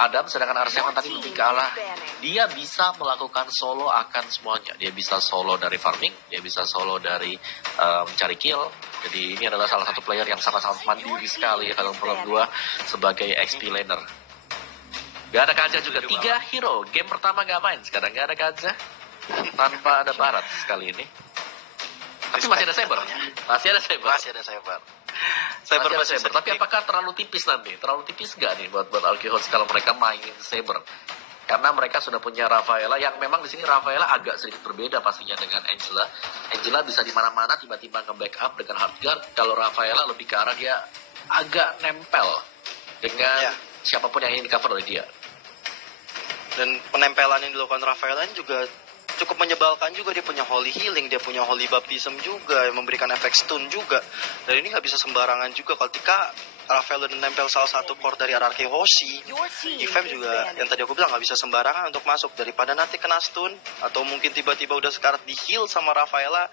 Adam, sedangkan R7 tadi lebih ke arah dia bisa melakukan solo akan semuanya. Dia bisa solo dari farming, dia bisa solo dari mencari kill. Jadi ini adalah salah satu player yang sangat-sangat mandiri sekali kalau menurut gue sebagai XP laner. Gak ada Kaja juga, 3 hero. Game pertama gak main, sekarang gak ada Kaja. Tanpa ada Barat sekali ini. Tapi masih ada Saber. Masih ada Saber. Tapi apakah terlalu tipis nanti? Terlalu tipis gak nih buat Arkehouse kalau mereka mainin Saber? Karena mereka sudah punya Rafaela yang memang di sini Rafaela agak sedikit berbeda pastinya dengan Angela. Angela bisa di mana-mana tiba-tiba nge-backup dengan hardguard. Kalau Rafaela lebih ke arah dia agak nempel dengan siapapun yang ingin di-cover oleh dia. Dan penempelan yang dilakukan Rafaela juga cukup menyebalkan juga. Dia punya Holy Healing, dia punya Holy Baptism juga yang memberikan efek stun juga. Dan ini nggak bisa sembarangan juga ketika Rafael dan nempel salah satu core dari RRQ Hoshi. Ifem juga yang tadi aku bilang nggak bisa sembarangan untuk masuk, daripada nanti kena stun atau mungkin tiba-tiba udah sekarat di heal sama Rafaela.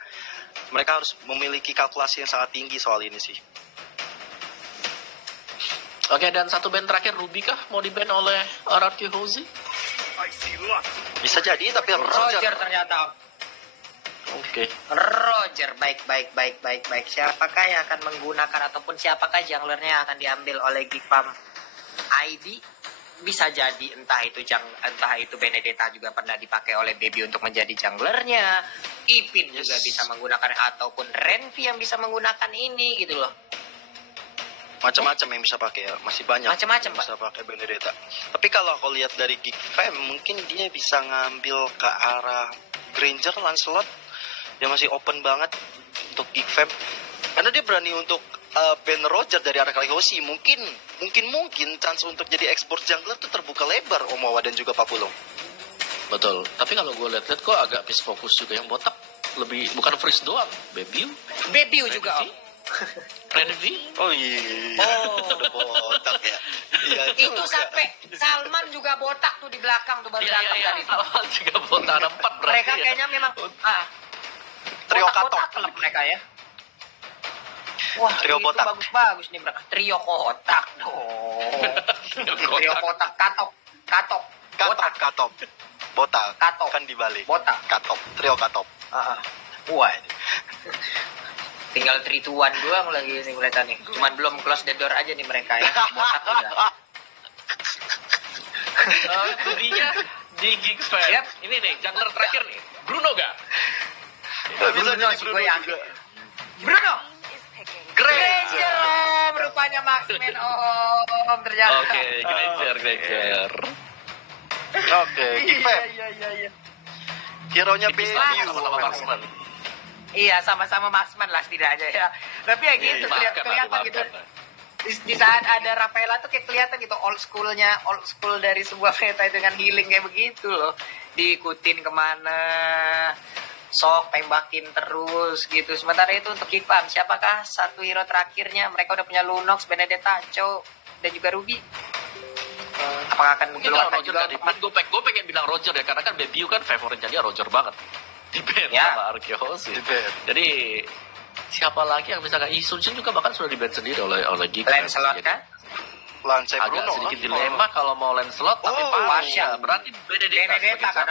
Mereka harus memiliki kalkulasi yang sangat tinggi soal ini sih. Oke, dan satu band terakhir, Ruby kah mau di-ban oleh RRQ Hoshi? Bisa jadi, tapi Roger ternyata. Oke. Roger, baik. Siapakah yang akan menggunakan ataupun siapakah junglernya yang akan diambil oleh Geekfam ID? Bisa jadi entah itu Benedetta juga pernah dipakai oleh Baby untuk menjadi junglernya. Ipin juga bisa menggunakan, ataupun Renvi yang bisa menggunakan ini gitu loh. Macam-macam yang bisa pakai ya, masih banyak macam-macam bisa pakai Benedetta. Tapi kalau aku lihat dari Geekfam, mungkin dia bisa ngambil ke arah Granger, Lancelot yang masih open banget untuk Geekfam, karena dia berani untuk ban Roger dari arah Hoshi. Mungkin chance untuk jadi export jungler tuh terbuka lebar, Omawa dan juga Papulong. Betul. Tapi kalau gue lihat kok agak miss fokus juga yang botak. Lebih bukan freeze doang, Baby juga Om. Renvi? Oh iya. Botak ya. Iya, itu sampai Salman juga botak tuh di belakang tuh baru datang tadi. Salman juga botak, ada 4 berarti. Mereka kayaknya memang trio katok klub mereka ya. Wah, trio botak bagus nih mereka. Trio kotak dong. Trio kotak katok. Botak. Kan dibalik. Botak. Trio katop. Wah. Tinggal 3-2-1 doang lagi nih kelihatannya. Cuman belum close the door aja nih mereka ya. Botak udah. Kurinya di Geekfam. Yep. Ini nih jungler terakhir nih. Bruno gak? Bisa jadi Bruno juga. Bruno. Granger. Rupanya Maxman Om ternyata. Oke, Granger. Oke, Geekfam. Iya. Hero-nya Baby sama Marksman. Iya, sama-sama Marksman lah setidaknya ya. Tapi ya gitu, kelihatan gitu. Di saat ada Rafaela tuh kayak kelihatan gitu old school dari sebuah meta dengan healing kayak begitu loh. Diikutin kemana, sok tembakin terus gitu. Sementara itu untuk Geekfam, siapakah satu hero terakhirnya? Mereka udah punya Lunox, Benedetta, Cho, dan juga Ruby. Apakah akan mengeluarkan juga? Gue pengen bilang Roger ya, karena kan Baby kan favoritnya dia Roger banget. Di ban sama Arkehouse. Jadi siapa lagi yang bisa Isunjin juga bahkan sudah di ban sendiri oleh Geekfam. Lancelot kan? Agak Bruno, sedikit dilema kalau mau Lancelot tapi partial. Berarti Benedetta kan?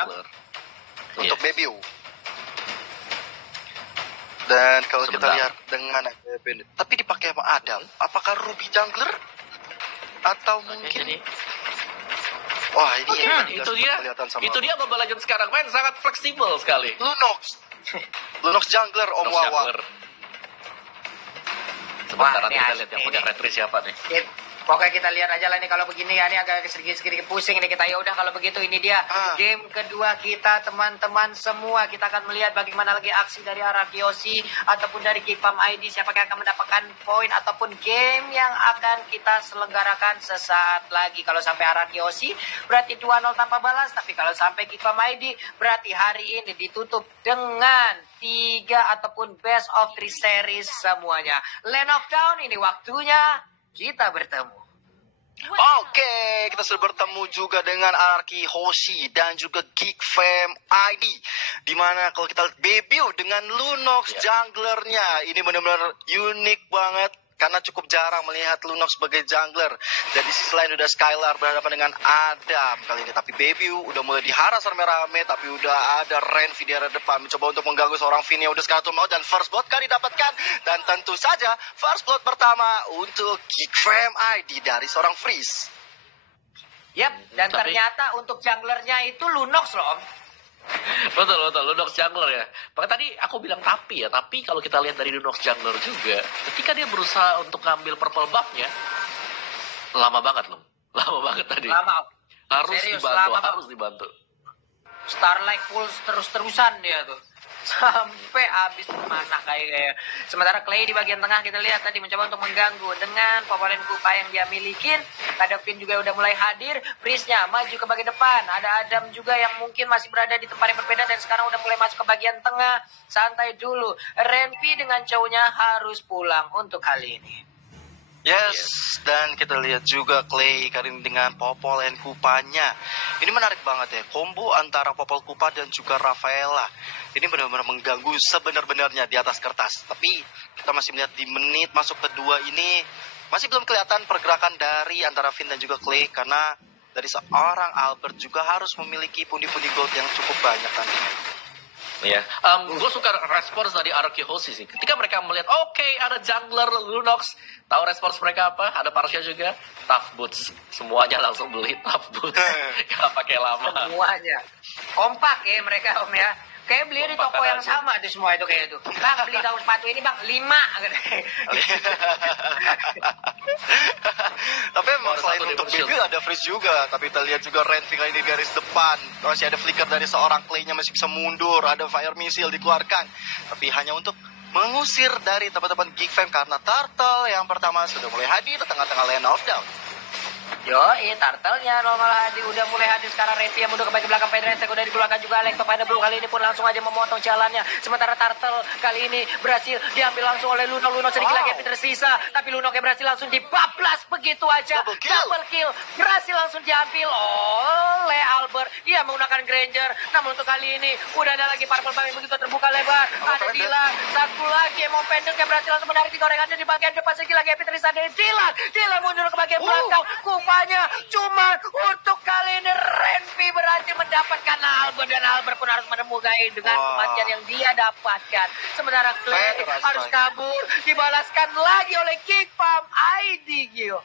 Untuk Baby. Dan kalau kita lihat dengan tapi dipakai sama Adam, apakah Ruby jungler atau mungkin wah ini itu dia Mobile Legends sekarang main sangat fleksibel sekali. Lunox jungler Om Wawa. Sebentar nanti kita lihat yang punya retri siapa nih. Pokoknya kita lihat aja lah nih kalau begini ya, ini agak sedikit pusing nih kita. Ya udah kalau begitu ini dia game kedua kita teman-teman semua. Kita akan melihat bagaimana lagi aksi dari RRQ Hoshi ataupun dari Geekfam ID, siapa yang akan mendapatkan poin ataupun game yang akan kita selenggarakan sesaat lagi. Kalau sampai RRQ Hoshi berarti 2-0 tanpa balas, tapi kalau sampai Geekfam ID berarti hari ini ditutup dengan 3 ataupun best of 3 series semuanya. Land of Down ini waktunya kita bertemu. Oke, kita sudah bertemu juga dengan RRQ Hoshi dan juga Geekfam ID. Dimana kalau kita lihat Baby dengan Lunox junglernya, ini benar-benar unik banget. karena cukup jarang melihat Lunox sebagai jungler. Dan di sisi lain udah Skylar berhadapan dengan Adam kali ini. Tapi Baby udah mulai diharas rame-rame, tapi udah ada Renvi di arah depan mencoba untuk mengganggu seorang Vini yang udah sekatul maut, dan first blood kali didapatkan. Dan tentu saja first blood pertama untuk Geek Fam ID dari seorang Freeze. Yap, dan ternyata untuk junglernya itu Lunox loh. Betul, Lunox jungler ya. Makanya tadi aku bilang tapi kalau kita lihat dari Lunox jungler juga, ketika dia berusaha untuk ngambil purple buff-nya, lama banget loh. Lama banget tadi. Lama. Harus Serius, harus dibantu. Starlight Pulse terus-terusan dia tuh. Sampai habis mana kayak. Sementara Clay di bagian tengah kita lihat tadi mencoba untuk mengganggu dengan Popolen Kupa yang dia milikin. Ada Pin juga udah mulai hadir. Freeze-nya maju ke bagian depan. Ada Adam juga yang mungkin masih berada di tempat yang berbeda dan sekarang udah mulai masuk ke bagian tengah. Santai dulu. Renvi dengan cowoknya harus pulang untuk kali ini. Yes, dan kita lihat juga Clay kali ini dengan Popol and Kupanya. Ini menarik banget ya, combo antara Popol Kupa dan juga Rafaela. Ini benar-benar mengganggu sebenar-benarnya di atas kertas. Tapi kita masih melihat di menit masuk kedua ini, masih belum kelihatan pergerakan dari antara Finn dan juga Clay. Karena dari seorang Albert juga harus memiliki pundi-pundi gold yang cukup banyak nantinya. Ya, gue suka respons dari RRQ Hoshi sih. Ketika mereka melihat, oke, ada jungler Lunox, tahu respons mereka apa? Ada Parsha juga, tough boots. Semuanya langsung beli tough boots. Gak pakai lama. Semuanya. Kompak ya mereka Om ya. Kayak beli di toko yang sama tuh semua itu kayak itu. Bang beli tahun sepatu ini bang 5. Tapi memang selain untuk Baby ada Freeze juga. Tapi kita lihat juga Renvi kali ini garis depan. Masih ada flicker dari seorang Clay-nya masih bisa mundur. Ada Fire Missile dikeluarkan. Tapi hanya untuk mengusir dari teman-teman Geek Fam. Karena Turtle yang pertama sudah mulai hadir di tengah-tengah lane of down. Turtle-nya normal hadir, udah mulai hadir sekarang. Renvi yang mundur ke bagian belakang, Pedrensek udah dikeluarkan juga. Alex Pada Blue kali ini pun langsung aja memotong jalannya. Sementara Turtle kali ini berhasil diambil langsung oleh Luno sedikit lagi yang tersisa, tapi Luno yang berhasil langsung dibablas begitu aja. Double kill berhasil langsung diambil oleh Albert. Dia menggunakan Granger, namun untuk kali ini udah ada lagi purple bang yang begitu terbuka lebar. Ada Dylan, satu lagi mau pendek yang berhasil langsung menarik di gorengannya di bagian depan. Sedikit lagi yang tersisa dari Dylan mundur ke bagian belakang. Kupanya cuma untuk kali ini Renvi berhasil mendapatkan Albert, dan Albert pun harus menemukan dengan kematian yang dia dapatkan. Sementara Clay harus kabur, dibalaskan lagi oleh Geek Fam ID Gio.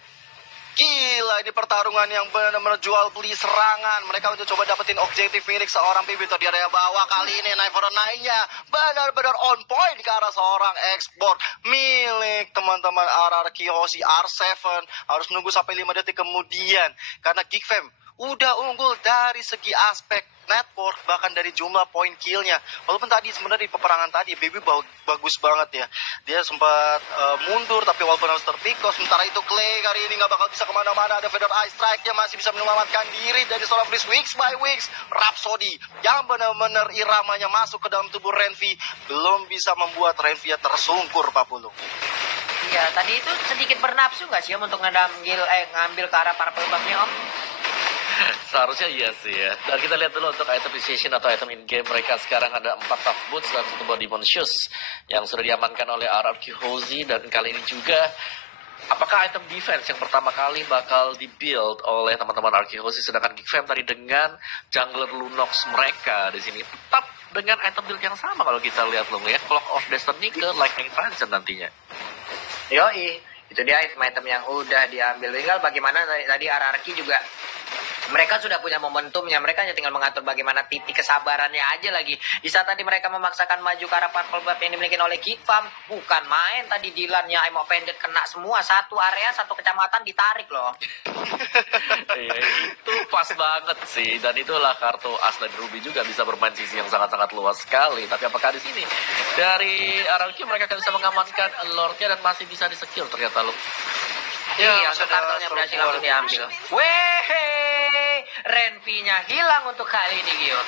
Gila, ini pertarungan yang benar-benar jual beli serangan. Mereka untuk coba dapetin objektif milik seorang Bibito di area bawah. Kali ini Knife for Nine-nya benar-benar on point ke arah seorang export milik teman-teman RRQ Hoshi R7. Harus menunggu sampai 5 detik kemudian. Karena Geek Fam udah unggul dari segi aspek network, bahkan dari jumlah point kill-nya. Walaupun tadi sebenarnya di peperangan tadi Baby bagus banget ya. Dia sempat mundur tapi walaupun harus terpikos. Sementara itu Clay kali ini nggak bakal bisa kemana-mana. Ada Feather Eye Strike-nya masih bisa menyelamatkan diri dari seorang Freeze. Weeks by weeks Rhapsody yang benar-benar iramanya masuk ke dalam tubuh Renvi belum bisa membuat Renvi tersungkur Pak Pulu. Iya, tadi itu sedikit bernafsu nggak sih Om untuk ngambil ke arah purple bang-nya Om? Seharusnya iya sih ya. Dan kita lihat dulu untuk item appreciation atau item in-game mereka sekarang ada 4 tough boots dan 1 body demon shoes yang sudah diamankan oleh RRQ Hoshi. Dan kali ini juga apakah item defense yang pertama kali bakal di-build oleh teman-teman RRQ Hoshi, sedangkan Geek Fam tadi dengan jungler Lunox mereka di sini tetap dengan item build yang sama kalau kita lihat loh ya, Clock of Destiny ke Lightning Transcend nantinya. Yoi, itu dia item-item yang udah diambil. Tinggal bagaimana tadi RRQ juga mereka sudah punya momentumnya, mereka hanya tinggal mengatur bagaimana titik kesabarannya aja lagi. Di saat tadi mereka memaksakan maju ke arah purple buff yang dimiliki oleh Geek Fam, bukan main tadi Dylan-nya Emo Pendant kena semua, satu area, satu kecamatan ditarik loh. Iya, itu pas banget sih, dan itulah kartu As dan Ruby juga bisa bermain sisi yang sangat-sangat luas sekali. Tapi apakah di sini dari RRQ mereka akan bisa mengamankan Lord-nya dan masih bisa di-secure ternyata loh. Iya, untuk kartunya berhasil langsung diambil. Wehe, Renvi-nya hilang untuk kali ini, Gio.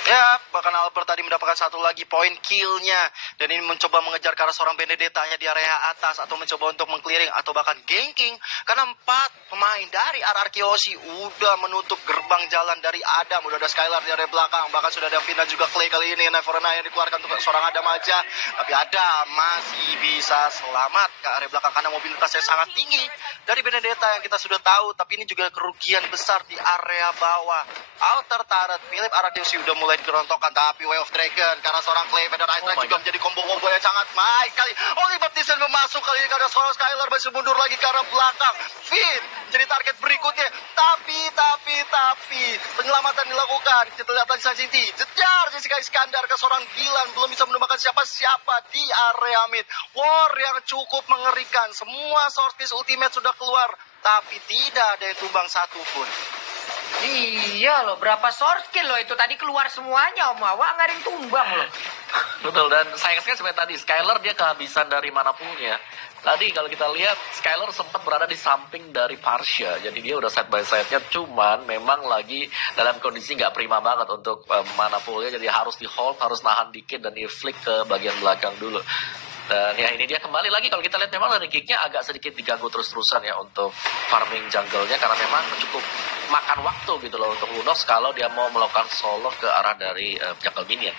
Ya, bahkan Albert tadi mendapatkan satu lagi poin kill-nya. Dan ini mencoba mengejar ke arah seorang Benedetta-nya di area atas. Atau mencoba untuk meng-clearing atau bahkan ganking. Karena 4 pemain dari RRQ Aussie udah menutup gerbang jalan dari Adam. Udah ada Skylar di area belakang. Bahkan sudah ada Vina juga Clay kali ini. Neverna yang dikeluarkan untuk seorang Adam aja. Tapi Adam masih bisa selamat ke area belakang karena mobilitasnya sangat tinggi dari Benedetta yang kita sudah tahu. Tapi ini juga kerugian besar di area bawah. Outer turret Philip RRQ udah mulai digerontokan, tapi Way of Dragon karena seorang Clay Feather Ice Strike juga menjadi combo-combo yang sangat baik kali. Oliver Tyson masuk kali ini karena seorang Skylar masih mundur lagi ke arah belakang. Finn jadi target berikutnya, tapi penyelamatan dilakukan. Kita lihat lagi Sun City, jejar Jessica Iskandar ke seorang Dylan, belum bisa menemukan siapa-siapa di area mid. War yang cukup mengerikan, semua source ultimate sudah keluar, tapi tidak ada yang tumbang satupun. Iya loh, berapa source kill loh itu tadi keluar semuanya, Om Awa nggak ada yang tumbang loh. Betul, dan sayang sekali sebenarnya tadi Skylar dia kehabisan dari mana punya. Tadi kalau kita lihat Skylar sempat berada di samping dari Parsha, jadi dia udah side by side-nya, cuman memang lagi dalam kondisi nggak prima banget untuk mana poolnya, jadi harus di hold, harus nahan dikit dan di flick ke bagian belakang dulu. Dan ya ini dia kembali lagi, kalau kita lihat memang dari kicknya agak sedikit diganggu terus-terusan ya untuk farming jungle-nya, karena memang cukup makan waktu gitu loh untuk Lunox kalau dia mau melakukan solo ke arah dari jungle minion.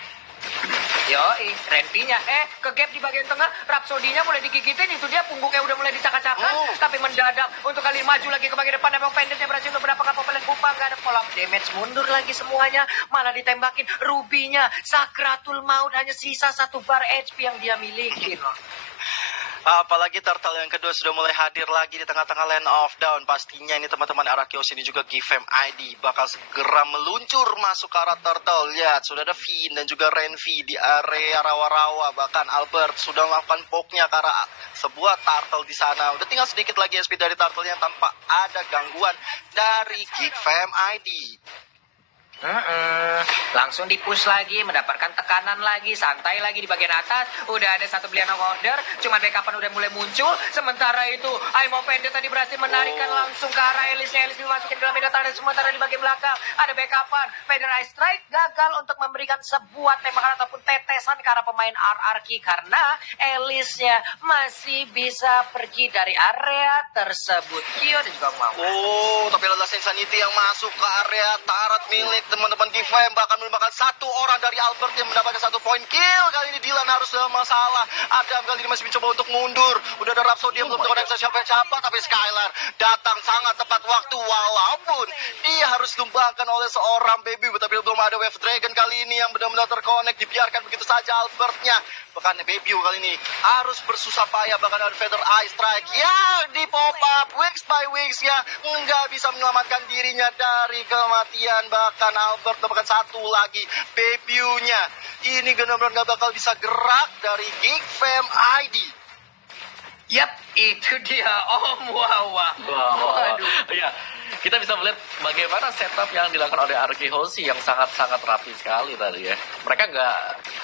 Yoi, Renfinya ke gap di bagian tengah, Rhapsody-nya mulai digigitin, itu dia punggungnya udah mulai dicakar-cakar, tapi mendadak untuk kali maju lagi ke bagian depan, emang pendeknya berhasil untuk mendapatkan Popelen Pupa, gak ada follow up damage, mundur lagi semuanya, malah ditembakin Ruby-nya, Sakratul Maut, hanya sisa 1 bar HP yang dia miliki loh. Apalagi Turtle yang kedua sudah mulai hadir lagi di tengah-tengah Land of Dawn. Pastinya ini teman-teman Arakios ini juga GFM ID bakal segera meluncur masuk ke arah Turtle. Lihat, sudah ada Finn dan juga Renvi di area rawa-rawa. Bahkan Albert sudah melakukan poke-nya ke arah sebuah Turtle di sana. Udah tinggal sedikit lagi SP dari Turtle-nya tanpa ada gangguan dari GFM ID. Langsung di-push lagi, mendapatkan tekanan lagi, santai lagi di bagian atas. Udah ada satu belian order, cuma backupan udah mulai muncul. Sementara itu, Aimo Pendek tadi berhasil menarikan langsung ke arah Elisnya. Elis dimasukin ke dalam medan tangan, sementara di bagian belakang ada backupan. Feather Ice Strike gagal untuk memberikan sebuah tembakan ataupun tetesan ke arah pemain RRQ karena Elisnya masih bisa pergi dari area tersebut. Kyo dan juga mau. Tapi adalah Insanity yang masuk ke area tarat milik teman-teman GFM, bahkan merupakan 1 orang dari Albert yang mendapatkan 1 poin kill. Kali ini Dylan harus dalam masalah. Adam kali ini masih mencoba untuk mundur. Udah ada Rhapsody yang belum terkoneksi siapa-siapa, tapi Skylar datang sangat tepat waktu walaupun dia harus tumbangkan oleh seorang baby. Tapi belum ada Wave Dragon kali ini yang benar-benar terkonek, dibiarkan begitu saja Albertnya. Bahkan baby kali ini harus bersusah payah, bahkan ada Feather Ice Strike ya di pop up wings by wings ya, nggak bisa menyelamatkan dirinya dari kematian. Bahkan Albert dapatkan 1 lagi debutnya. Ini benar-benar nggak bakal bisa gerak dari Geek Fam ID. Yap, itu dia Om Wawa. Waduh. Ya, kita bisa melihat bagaimana setup yang dilakukan oleh RRQ Hoshi yang sangat-sangat rapi sekali tadi ya. Mereka nggak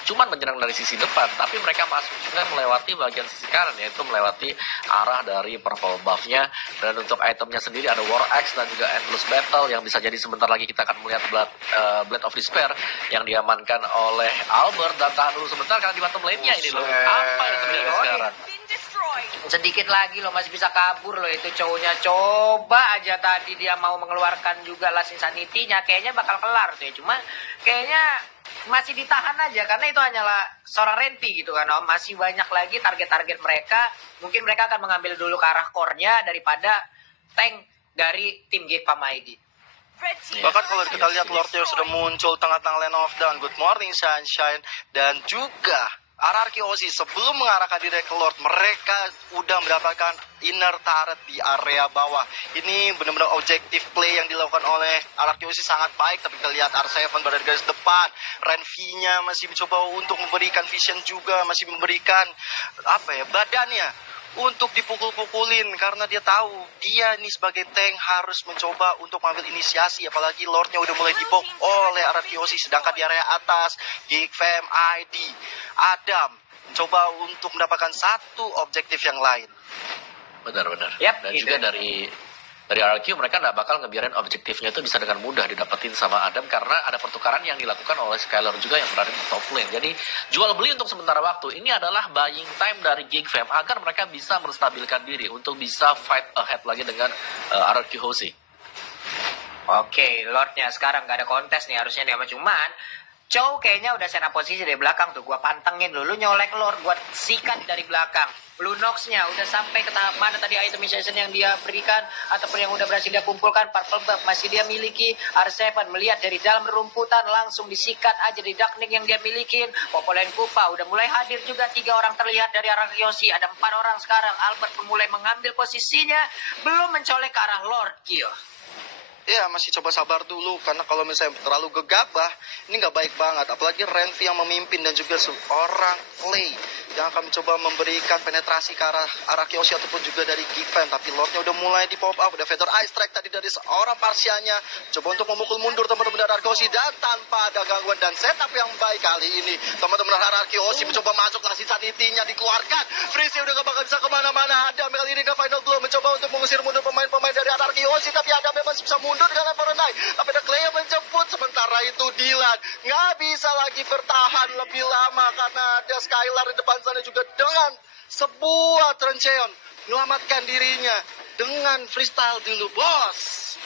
cuma menyerang dari sisi depan, tapi mereka masuk juga melewati bagian sisi kanan, yaitu melewati arah dari purple buff-nya. Dan untuk itemnya sendiri ada War Axe dan juga Endless Battle yang bisa jadi sebentar lagi kita akan melihat Blade of Despair yang diamankan oleh Albert. Dan tahan dulu sebentar karena di bottom lane-nya ini loh. Apa yang terjadi sekarang? Sedikit lagi loh, masih bisa kabur loh itu cowoknya. Coba aja tadi dia mau mengeluarkan juga Last Insanity-nya, kayaknya bakal kelar tuh ya. Cuma kayaknya masih ditahan aja karena itu hanyalah seorang Renpi gitu kan Om. Masih banyak lagi target-target mereka. Mungkin mereka akan mengambil dulu ke arah core-nya daripada tank dari tim Gepam ID. Bahkan kalau kita lihat Lordnya sudah muncul tengah-tengah Land of Dawn. Good morning Sunshine. Dan juga RRQ Aussie sebelum mengarahkan diri ke Lord, mereka udah mendapatkan inner turret di area bawah. Ini benar-benar objektif play yang dilakukan oleh RRQ Aussie sangat baik. Tapi kita lihat R7 berada di garis depan. Renvi-nya masih mencoba untuk memberikan vision juga, masih memberikan badannya untuk dipukul-pukulin karena dia tahu dia ini sebagai tank harus mencoba untuk mengambil inisiasi, apalagi Lordnya udah mulai dibok oleh RRQ Aussie. Sedangkan di area atas Geek Fam ID Adam mencoba untuk mendapatkan 1 objektif yang lain. Benar-benar. Yap, dan gitu. juga dari dari RRQ mereka nggak bakal ngebiarin objektifnya itu bisa dengan mudah didapetin sama Adam karena ada pertukaran yang dilakukan oleh Skylar juga yang berada di top lane. Jadi jual beli untuk sementara waktu ini adalah buying time dari Geek Fam agar mereka bisa menstabilkan diri untuk bisa fight ahead lagi dengan RRQ Hoshi. Oke, Lordnya sekarang nggak ada kontes nih harusnya dia, cuman Chow kayaknya udah set up posisi dari belakang tuh. Gua pantengin lu nyolek Lord, gua sikat dari belakang. Blue Nox-nya udah sampai ke tahap mana tadi itemization yang dia berikan ataupun yang udah berhasil dia kumpulkan. Purple buff masih dia miliki. R7 melihat dari dalam rumputan langsung disikat aja di Darkning yang dia milikin. Popolen Kupa udah mulai hadir juga, 3 orang terlihat dari arah Yoshi. Ada 4 orang sekarang. Albert pun mulai mengambil posisinya, belum mencolek ke arah Lord Kyo. Ya, masih coba sabar dulu, karena kalau misalnya terlalu gegabah, ini nggak baik banget. Apalagi Renvi yang memimpin dan juga seorang Clay yang akan mencoba memberikan penetrasi ke arah Kyoshi ataupun juga dari Geek Fam. Tapi Lordnya udah mulai di pop up, udah Feather Ice Strike tadi dari seorang Parsianya. Coba untuk memukul mundur teman-teman dari Kyoshi dan tanpa ada gangguan dan setup yang baik kali ini. Teman-teman dari Kyoshi mencoba masuk ke sisa nitinya dikeluarkan. Freeze udah gak bakal bisa kemana-mana. Ada kali ini ke final blow mencoba untuk mengusir mundur pemain-pemain dari arah Kyoshi, tapi ada memang bisa mundur dengan Fahrenheit. Tapi ada Clay yang menjemput. Sementara itu Dylan nggak bisa lagi bertahan lebih lama karena ada Skylar di depan sana juga dengan sebuah Trencheon menyelamatkan dirinya dengan freestyle dulu, bos.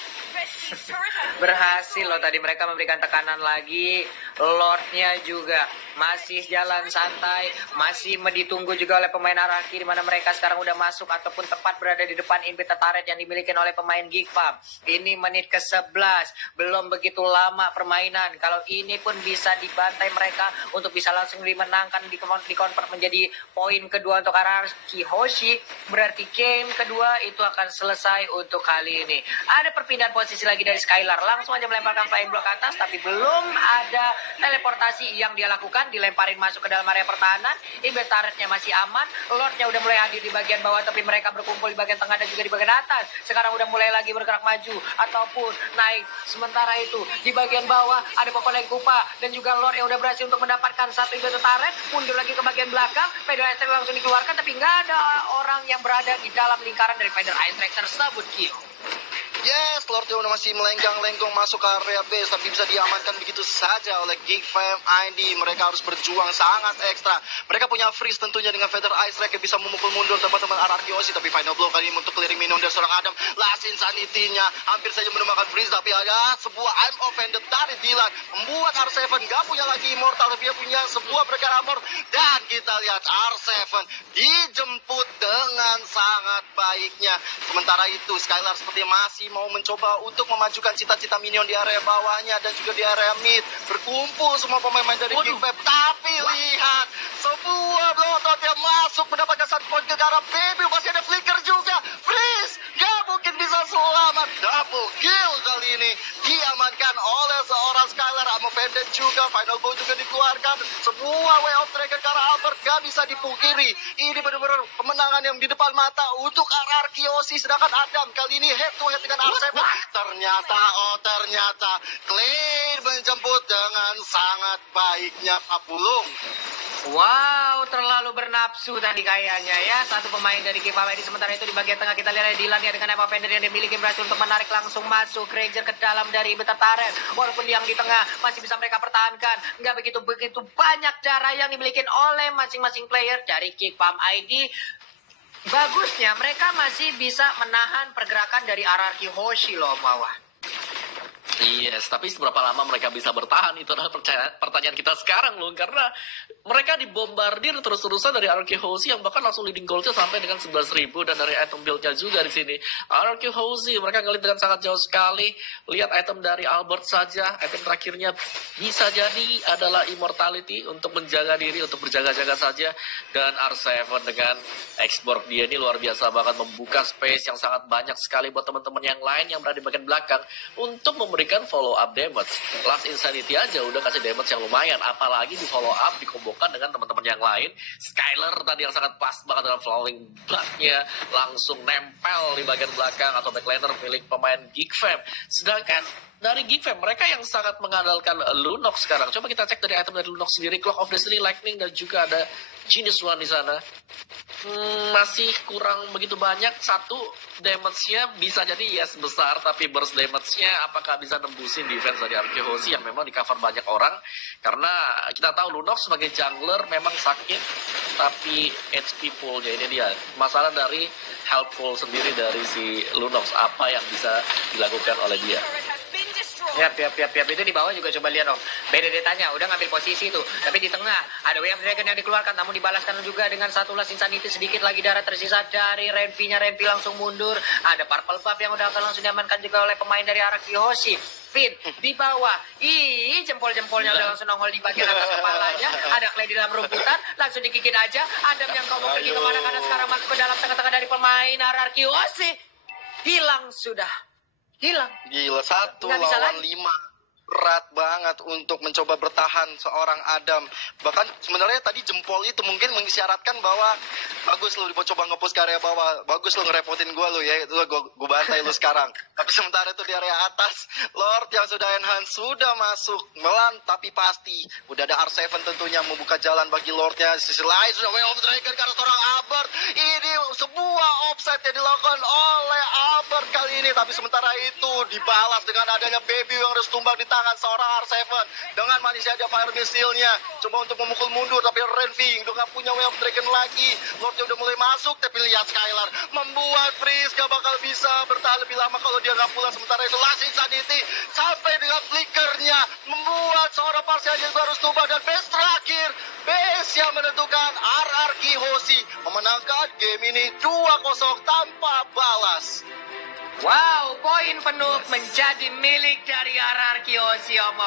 Berhasil loh tadi mereka memberikan tekanan lagi. Lordnya juga masih jalan santai, masih ditunggu juga oleh pemain Araki, di mana mereka sekarang udah masuk ataupun tepat berada di depan inhibitor turret yang dimiliki oleh pemain Geek Fam. Ini menit ke-11, belum begitu lama permainan. Kalau ini pun bisa dibantai mereka untuk bisa langsung dimenangkan, dikonvert menjadi poin kedua untuk Araki Hoshi. Berarti game kedua itu akan selesai untuk kali ini. Ada perpindahan posisi lagi dari Skylar, langsung aja melemparkan flying block ke atas, tapi belum ada teleportasi yang dia lakukan, dilemparin masuk ke dalam area pertahanan. Inhibitor turretnya masih aman, Lordnya udah mulai hadir di bagian bawah, tapi mereka berkumpul di bagian tengah dan juga di bagian atas. Sekarang udah mulai lagi bergerak maju ataupun naik. Sementara itu di bagian bawah ada Popolen Kupa dan juga Lord yang udah berhasil untuk mendapatkan satu inhibitor turret, mundur lagi ke bagian belakang. Feather Ice Strike langsung dikeluarkan, tapi nggak ada orang yang berada di dalam lingkaran dari Feather Ice Strike tersebut, Kyo. Yes, Lord Yono masih melenggang-lenggong masuk ke area base, tapi bisa diamankan begitu saja oleh Geek Fam ID. Mereka harus berjuang sangat ekstra. Mereka punya freeze tentunya dengan Feather Ice Strike yang bisa memukul mundur teman-teman Ararkiosi. Tapi final blow kali ini untuk clearing minion dari seorang Adam. Last Insanity-nya hampir saja menemukan freeze, tapi ada sebuah I'm offended dari Dylan. Membuat R7 gak punya lagi immortal, tapi dia punya sebuah breaker armor. Dan kita lihat R7 dijemput dengan sangat baiknya. Sementara itu Skylar seperti masih mau mencoba untuk memajukan cita-cita minion di area bawahnya dan juga di area mid. Berkumpul semua pemain dari Geek Fam. Tapi lihat, sebuah blowout yang masuk mendapatkan satu poin ke arah Baby. Masih ada flicker juga. Freeze! Gak mungkin bisa selamat. Double kill kali ini diamankan oleh seorang Skylar. Amo pendek juga. Final bow juga dikeluarkan. Sebuah way of dragon ke arah Albert gak bisa dipungkiri. Ini benar-benar kemenangan yang di depan mata untuk Ararkiosi. Sedangkan Adam kali ini head to head dengan R7. Ternyata Clay menjemput dengan sangat baiknya Papulung. Wow, terlalu bernafsu tadi kayaknya ya. Satu pemain dari Geek Fam ini. Sementara itu di bagian tengah kita lihat Dylan ya dengan Emma Fender yang dimiliki berhasil untuk menarik langsung masuk Ranger ke dalam dari inhibitor turret. Walaupun yang di tengah masih bisa mereka pertahankan. Nggak begitu banyak cara yang dimiliki oleh masing-masing player dari Geek Fam ID. Bagusnya mereka masih bisa menahan pergerakan dari Ararki Hoshi loh, Mawah. Yes, tapi seberapa lama mereka bisa bertahan itu adalah pertanyaan kita sekarang loh, karena mereka dibombardir terus-terusan dari RRQ Hoshi yang bahkan langsung leading goalnya sampai dengan 11.000 dan dari item build-nya juga di sini. RRQ Hoshi mereka ngelit dengan sangat jauh sekali. Lihat item dari Albert saja, item terakhirnya bisa jadi adalah Immortality untuk menjaga diri, untuk berjaga-jaga saja. Dan R7 dengan X-Borg dia ini luar biasa banget, membuka space yang sangat banyak sekali buat teman-teman yang lain yang berada di bagian belakang untuk memberikan follow up damage. Last Insanity aja udah kasih damage yang lumayan, apalagi di follow up dikombokan dengan teman-teman yang lain. Skylar tadi yang sangat pas banget dengan flowing blood-nya langsung nempel di bagian belakang atau backliner milik pemain Geek Fam. Sedangkan dari Geek Fam mereka yang sangat mengandalkan Lunox sekarang. Coba kita cek dari item dari Lunox sendiri, Clock of Destiny, Lightning, dan juga ada Genius One di sana. Masih kurang begitu banyak. Satu, damage-nya bisa jadi yes besar, tapi burst damage-nya apakah bisa nembusin defense dari Arkehosi yang memang di cover banyak orang. Karena kita tahu Lunox sebagai jungler memang sakit, tapi HP pool-nya ini dia. Masalah dari health pool sendiri dari si Lunox, apa yang bisa dilakukan oleh dia. Yap. Itu di bawah juga coba lihat, Om. BDD-nya udah ngambil posisi tuh. Tapi di tengah ada Way of Dragon yang dikeluarkan, namun dibalaskan juga dengan satu last insanity, sedikit lagi darah tersisa dari Renpi-nya. Renpi langsung mundur. Ada purple buff yang udah akan langsung diamankan juga oleh pemain dari arah Kiyoshi. Fin di bawah. Jempol-jempolnya udah langsung nongol di bagian atas kepalanya. Ada Clay di dalam rumputan, langsung digigit aja. Adam yang kau mau pergi kemana, karena sekarang masuk ke dalam tengah-tengah dari pemain arah Kiyoshi. Hilang sudah. Hilang. Gila, 1 lawan 5. Berat banget untuk mencoba bertahan seorang Adam. Bahkan sebenarnya tadi jempol itu mungkin mengisyaratkan bahwa bagus lu coba nge-push ke area bawah. Bagus lu ngerepotin gue lu ya. Itu gue bantai lu sekarang. Tapi sementara itu di area atas, Lord yang sudah enhance sudah masuk. Melan tapi pasti. Udah ada R7 tentunya membuka jalan bagi Lordnya. Sisi lain sudah Way of Dragon karena seorang Albert. Ini sebuah offset yang dilakukan oleh Albert kali ini. Tapi sementara itu dibalas dengan adanya Baby yang harus tumbang di tangan seorang R7 dengan manisnya ada fire missile-nya, coba untuk memukul mundur, tapi Renvi udah gak punya Way of Dragon lagi. Lordnya udah mulai masuk, tapi lihat Skylar membuat Freeze gak bakal bisa bertahan lebih lama kalau dia gak pulang. Sementara itu Last Insanity sampai dengan flickernya membuat seorang Parsial juga harus tumbang, dan base terakhir, base yang menentukan RRQ Hoshi memenangkan game ini 2-0 tanpa balas. Wow, poin penuh menjadi milik dari RRQ Hoshi, Om.